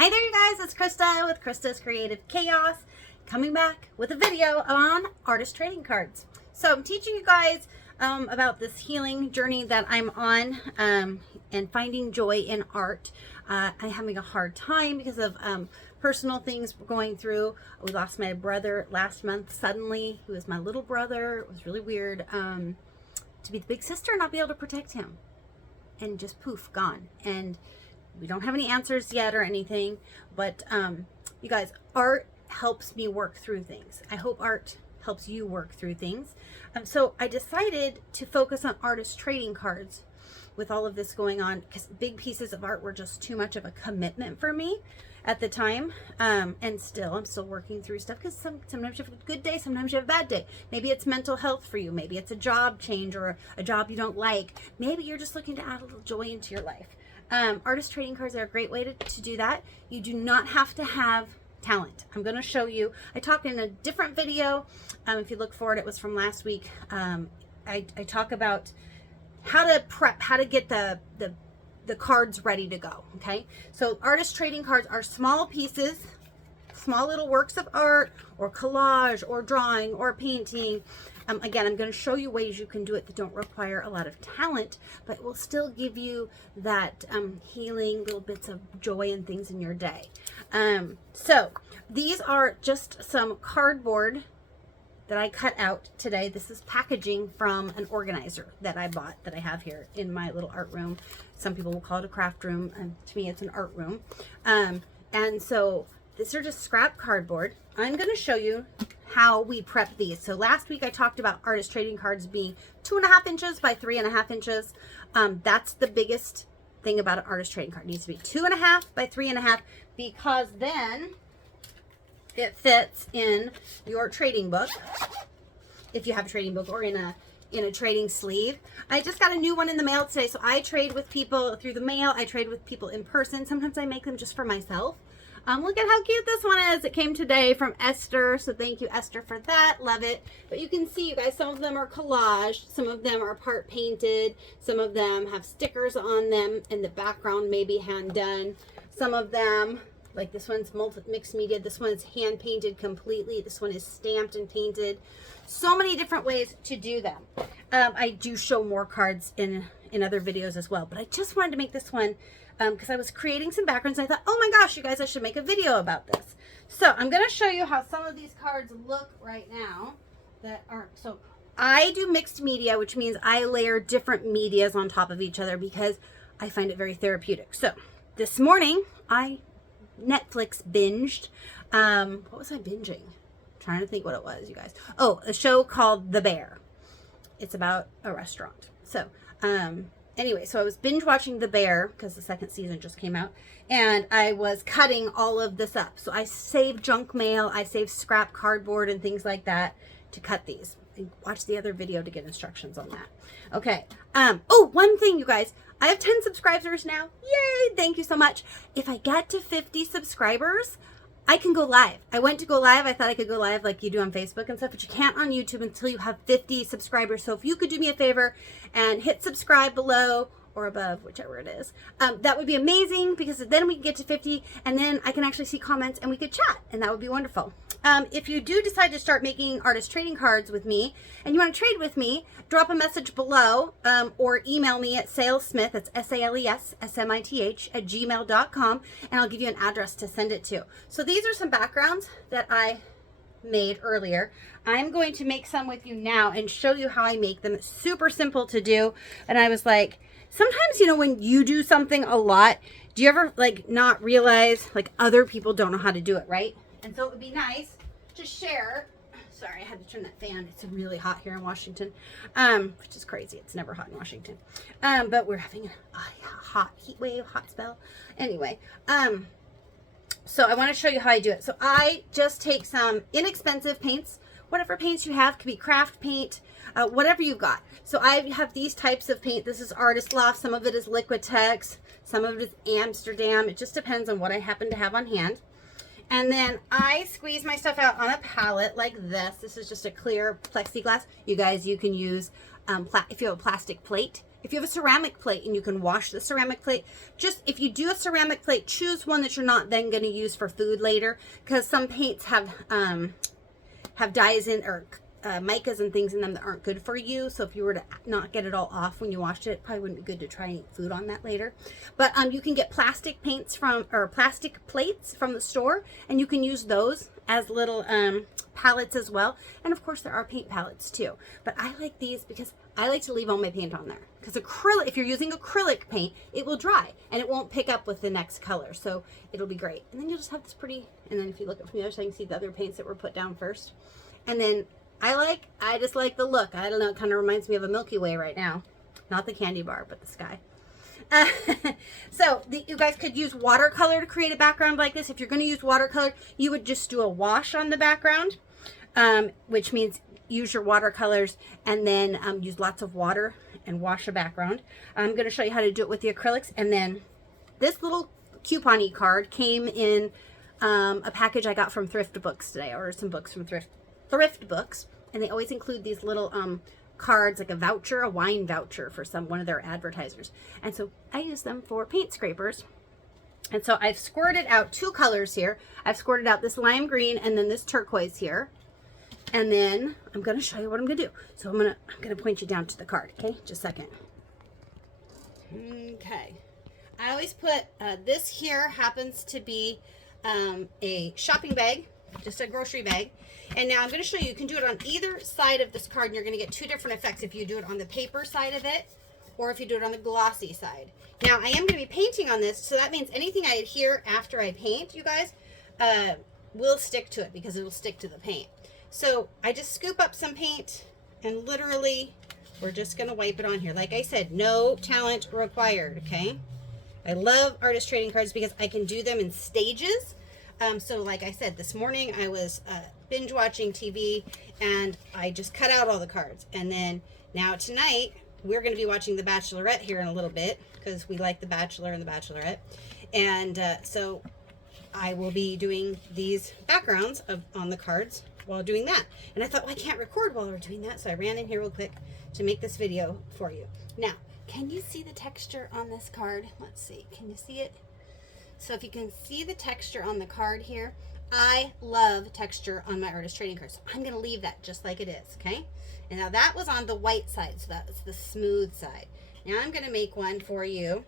Hi there you guys, it's Krista with Krista's Creative Chaos, coming back with a video on artist trading cards. So I'm teaching you guys about this healing journey that I'm on and finding joy in art. I'm having a hard time because of personal things we're going through. We lost my brother last month suddenly. He was my little brother. It was really weird to be the big sister and not be able to protect him. And just poof, gone. And we don't have any answers yet or anything, but you guys, art helps me work through things. I hope art helps you work through things. So I decided to focus on artist trading cards with all of this going on, because big pieces of art were just too much of a commitment for me at the time. And I'm still working through stuff, because sometimes you have a good day, sometimes you have a bad day. Maybe it's mental health for you. Maybe it's a job change or a job you don't like. Maybe you're just looking to add a little joy into your life. Artist trading cards are a great way to do that. You do not have to have talent. I'm going to show you. I talked in a different video. If you look for it, it was from last week. I talk about how to prep, how to get the cards ready to go. Okay. So artist trading cards are small pieces, small little works of art or collage or drawing or painting. Again, I'm going to show you ways you can do it that don't require a lot of talent, but will still give you that healing, little bits of joy and things in your day. So these are just some cardboard that I cut out today. This is packaging from an organizer that I bought, that I have here in my little art room. Some people will call it a craft room, and to me it's an art room. And so these are just scrap cardboard. I'm going to show you how we prep these. So last week I talked about artist trading cards being 2.5 inches by 3.5 inches. That's the biggest thing about an artist trading card. It needs to be 2.5 by 3.5, because then it fits in your trading book, if you have a trading book, or in a trading sleeve. I just got a new one in the mail today. So I trade with people through the mail. I trade with people in person. Sometimes I make them just for myself. Look at how cute this one is. It came today from Esther. So thank you, Esther, for that. Love it. But you can see, you guys, some of them are collaged. Some of them are part painted. Some of them have stickers on them, and the background may be hand done. Some of them, like this one's mixed media. This one's hand painted completely. This one is stamped and painted. So many different ways to do them. I do show more cards in other videos as well, but I just wanted to make this one because I was creating some backgrounds and I thought, oh my gosh, you guys, I should make a video about this. So I'm going to show you how some of these cards look right now that are, so I do mixed media, which means I layer different medias on top of each other because I find it very therapeutic. So this morning I Netflix binged. What was I binging? I'm trying to think what it was, you guys. Oh, a show called The Bear. It's about a restaurant. So, anyway, so I was binge watching The Bear because the second season just came out, and I was cutting all of this up. So I saved junk mail, I saved scrap cardboard and things like that to cut these. And watch the other video to get instructions on that. Okay. Oh, one thing, you guys. I have 10 subscribers now. Yay! Thank you so much. If I get to 50 subscribers, I can go live. I went to go live. I thought I could go live like you do on Facebook and stuff, but you can't on YouTube until you have 50 subscribers. So if you could do me a favor and hit subscribe below or above, whichever it is, that would be amazing, because then we can get to 50 and then I can actually see comments and we could chat, and that would be wonderful. If you do decide to start making artist trading cards with me and you want to trade with me, drop a message below or email me at salessmith, that's SALESSMITH @gmail.com, and I'll give you an address to send it to. So these are some backgrounds that I made earlier. I'm going to make some with you now and show you how I make them. It's super simple to do. And I was like, sometimes, you know, when you do something a lot, do you ever like not realize like other people don't know how to do it, right? And so it would be nice to share. Sorry, I had to turn that fan. It's really hot here in Washington, which is crazy. It's never hot in Washington. But we're having a hot heat wave, hot spell. Anyway, so I want to show you how I do it. So I just take some inexpensive paints, whatever paints you have, could be craft paint, whatever you've got. So I have these types of paint. This is Artist Loft. Some of it is Liquitex. Some of it is Amsterdam. It just depends on what I happen to have on hand. And then I squeeze my stuff out on a palette like this. This is just a clear plexiglass. You guys, you can use, if you have a plastic plate, If you have a ceramic plate and you can wash the ceramic plate, just if you do a ceramic plate, choose one that you're not then going to use for food later, because some paints have dyes in, or micas and things in them that aren't good for you. So if you were to not get it all off when you washed it, it probably wouldn't be good to try and eat food on that later. But you can get plastic paints or plastic plates from the store, and you can use those as little palettes as well. And of course there are paint palettes too, but I like these because I like to leave all my paint on there, because acrylic, if you're using acrylic paint, it will dry and it won't pick up with the next color, so it'll be great. And then you'll just have this pretty, and then if you look up from the other side, you can see the other paints that were put down first. And then I just like the look. I don't know, it kind of reminds me of a Milky Way right now. Not the candy bar, but the sky. So you guys could use watercolor to create a background like this. If you're going to use watercolor, you would just do a wash on the background, which means use your watercolors and then use lots of water and wash a background. I'm going to show you how to do it with the acrylics. And then this little coupon-y card came in a package I got from Thrift Books today. I ordered some books from Thrift Books, and they always include these little cards, like a voucher, a wine voucher for one of their advertisers. And so I use them for paint scrapers. And so I've squirted out 2 colors here. I've squirted out this lime green and then this turquoise here. And then I'm going to show you what I'm going to do. So I'm going to point you down to the card. Okay, just a second. Okay. I always put this here happens to be a shopping bag, just a grocery bag. And now I'm going to show you, you can do it on either side of this card, and you're going to get 2 different effects if you do it on the paper side of it or if you do it on the glossy side. Now I am going to be painting on this, so that means anything I adhere after I paint, you guys, will stick to it because it will stick to the paint. So I just scoop up some paint and literally we're just going to wipe it on here. Like I said, no talent required, okay? I love artist trading cards because I can do them in stages. So like I said, this morning I was binge watching TV and I just cut out all the cards. And then now tonight we're going to be watching The Bachelorette here in a little bit because we like The Bachelor and The Bachelorette. And so I will be doing these backgrounds on the cards while doing that. And I thought, well, I can't record while we're doing that. So I ran in here real quick to make this video for you. Now, can you see the texture on this card? Let's see. Can you see it? So if you can see the texture on the card here, I love texture on my artist trading cards. So I'm going to leave that just like it is, okay? And now that was on the white side, so that was the smooth side. Now I'm going to make one for you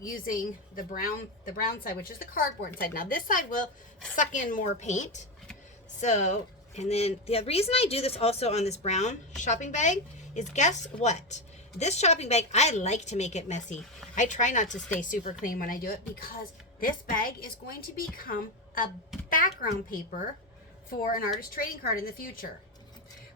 using the brown side, which is the cardboard side. Now this side will suck in more paint. So, and then the reason I do this also on this brown shopping bag is, guess what? This shopping bag, I like to make it messy. I try not to stay super clean when I do it because this bag is going to become a background paper for an artist trading card in the future.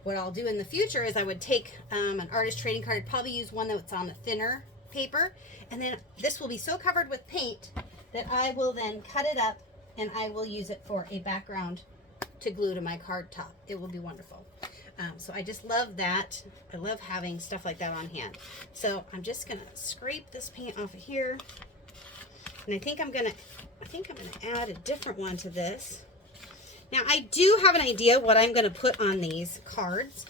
What I'll do in the future is I would take an artist trading card, probably use one that's on a thinner paper, and then this will be so covered with paint that I will then cut it up and I will use it for a background to glue to my card top. It will be wonderful. So I just love that. I love having stuff like that on hand. So I'm just gonna scrape this paint off of here, and I think I'm gonna add a different one to this. Now I do have an idea what I'm gonna put on these cards,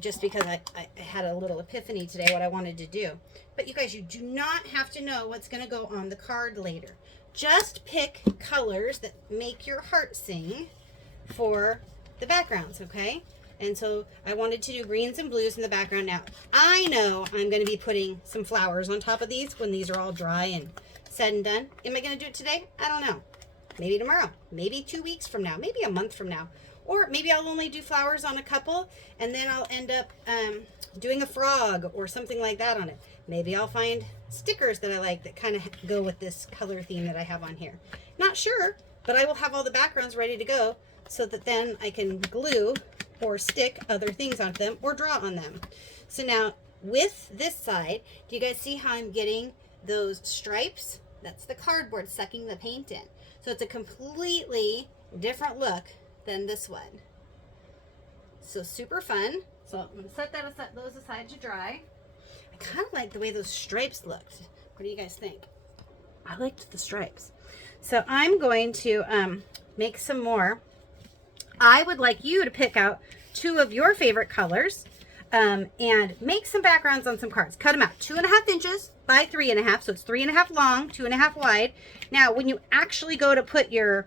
just because I had a little epiphany today what I wanted to do. But you guys, you do not have to know what's gonna go on the card later. Just pick colors that make your heart sing for the backgrounds, okay? And so I wanted to do greens and blues in the background. Now, I know I'm going to be putting some flowers on top of these when these are all dry and said and done. Am I going to do it today? I don't know. Maybe tomorrow. Maybe 2 weeks from now. Maybe a month from now. Or maybe I'll only do flowers on a couple, and then I'll end up doing a frog or something like that on it. Maybe I'll find stickers that I like that kind of go with this color theme that I have on here. Not sure, but I will have all the backgrounds ready to go so that then I can glue or stick other things on them or draw on them. So now with this side, do you guys see how I'm getting those stripes? That's the cardboard sucking the paint in. So it's a completely different look than this one. So super fun. So I'm gonna set those aside to dry. I kind of like the way those stripes looked. What do you guys think? I liked the stripes. So I'm going to make some more. I would like you to pick out 2 of your favorite colors. and make some backgrounds on some cards. Cut them out 2.5 inches by 3.5, so it's 3.5 long, 2.5 wide. Now, when you actually go to put your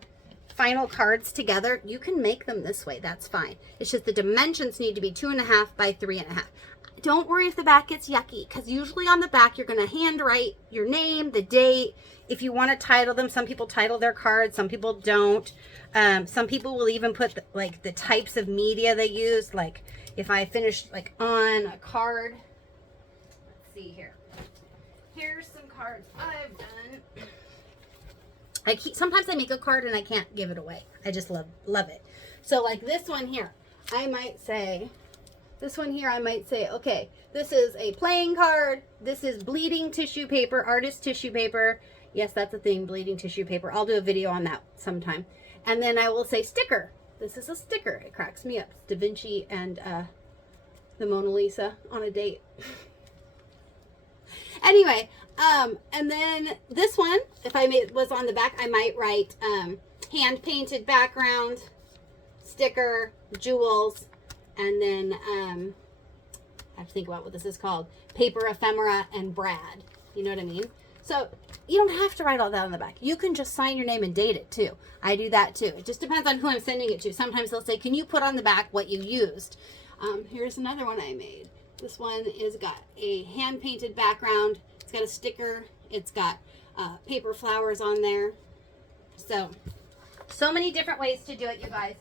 final cards together, you can make them this way. That's fine. It's just the dimensions need to be 2.5 by 3.5. Don't worry if the back gets yucky, because usually on the back you're going to handwrite your name, the date. If you want to title them, some people title their cards, some people don't. Some people will even put the types of media they use. Like if I finish like on a card, let's see here. Here's some cards I've done. Sometimes I make a card and I can't give it away. I just love it. So like this one here, I might say, okay, this is a playing card. This is bleeding tissue paper, artist tissue paper. Yes, that's a thing, bleeding tissue paper. I'll do a video on that sometime. And then I will say sticker. This is a sticker. It cracks me up. It's Da Vinci and the Mona Lisa on a date. Anyway, and then this one, if was on the back, I might write hand-painted background, sticker, jewels, and then I have to think about what this is called, paper ephemera and Brad. You know what I mean? So you don't have to write all that on the back. You can just sign your name and date it too. I do that too. It just depends on who I'm sending it to. Sometimes they'll say, can you put on the back what you used? Here's another one I made. This one is got a hand-painted background. It's got a sticker. It's got paper flowers on there. So many different ways to do it, you guys.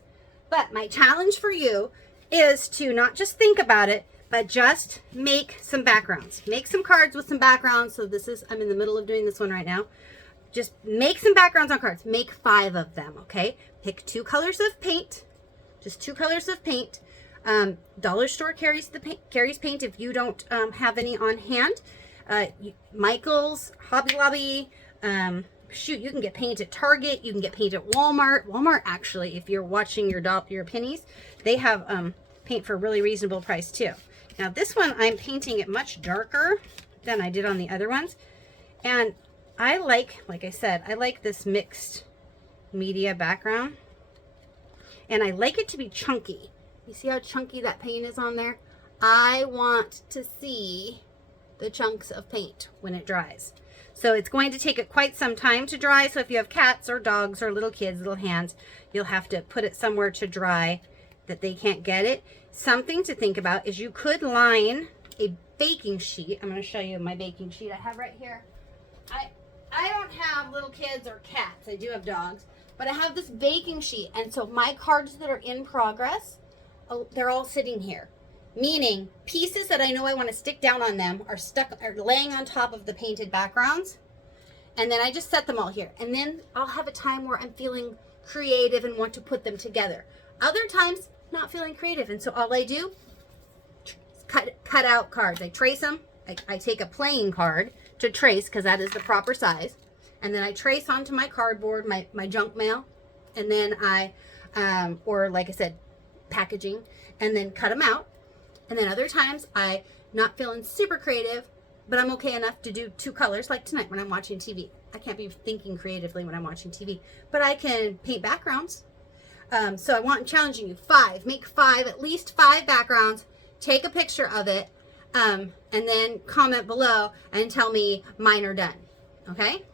But my challenge for you is to not just think about it, but just make some backgrounds. Make some cards with some backgrounds. So I'm in the middle of doing this one right now. Just make some backgrounds on cards. Make 5 of them, okay? Pick 2 colors of paint. Just 2 colors of paint. Dollar store carries paint if you don't have any on hand. Michael's, Hobby Lobby, shoot, you can get paint at Target, you can get paint at Walmart. Walmart, actually, if you're watching your pennies, they have paint for a really reasonable price too. Now this one, I'm painting it much darker than I did on the other ones. And I like I said, I like this mixed media background. And I like it to be chunky. You see how chunky that paint is on there? I want to see the chunks of paint when it dries. So it's going to take it quite some time to dry. So if you have cats or dogs or little kids, little hands, you'll have to put it somewhere to dry that they can't get it. Something to think about is you could line a baking sheet. I'm going to show you my baking sheet I have right here. I don't have little kids or cats. I do have dogs. But I have this baking sheet. And so my cards that are in progress, they're all sitting here. Meaning pieces that I know I want to stick down on them are laying on top of the painted backgrounds. And then I just set them all here. And then I'll have a time where I'm feeling creative and want to put them together. Other times, not feeling creative. And so all I do, cut out cards. I trace them. I take a playing card to trace because that is the proper size. And then I trace onto my cardboard, my junk mail. And then or like I said, packaging. And then cut them out. And then other times I'm not feeling super creative, but I'm okay enough to do 2 colors, like tonight when I'm watching TV. I can't be thinking creatively when I'm watching TV, but I can paint backgrounds. So I want challenging you. 5, make 5, at least 5 backgrounds, take a picture of it, and then comment below and tell me mine are done. Okay?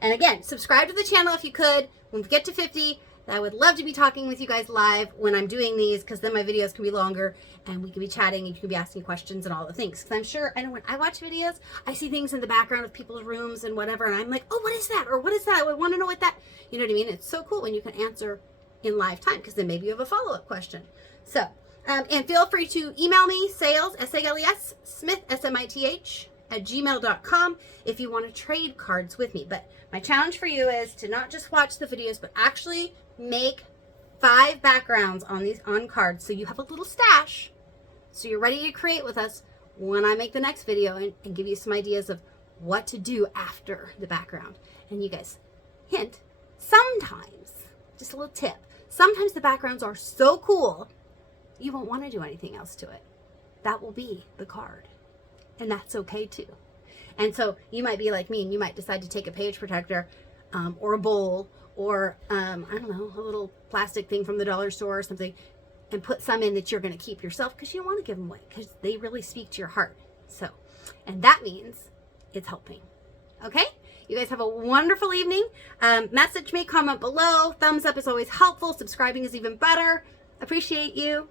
And again, subscribe to the channel if you could. When we get to 50, I would love to be talking with you guys live when I'm doing these, because then my videos can be longer and we can be chatting and you can be asking questions and all the things. Because I'm sure, I know when I watch videos, I see things in the background of people's rooms and whatever, and I'm like, oh, what is that? Or what is that? I want to know what that, you know what I mean? It's so cool when you can answer in live time, because then maybe you have a follow-up question. So, and feel free to email me, sales, S-A-L-E-S, Smith, S-M-I-T-H, @gmail.com if you want to trade cards with me. But my challenge for you is to not just watch the videos, but actually make 5 backgrounds on cards, so you have a little stash, so you're ready to create with us when I make the next video and give you some ideas of what to do after the background. And you guys, hint, sometimes, just a little tip, sometimes the backgrounds are so cool you won't want to do anything else to it. That will be the card, and that's okay too. And so you might be like me and you might decide to take a page protector or a bowl or I don't know, a little plastic thing from the dollar store or something, and put some in that you're going to keep yourself because you don't want to give them away because they really speak to your heart. So, and that means it's helping. Okay? You guys have a wonderful evening. Message me, comment below. Thumbs up is always helpful. Subscribing is even better. Appreciate you.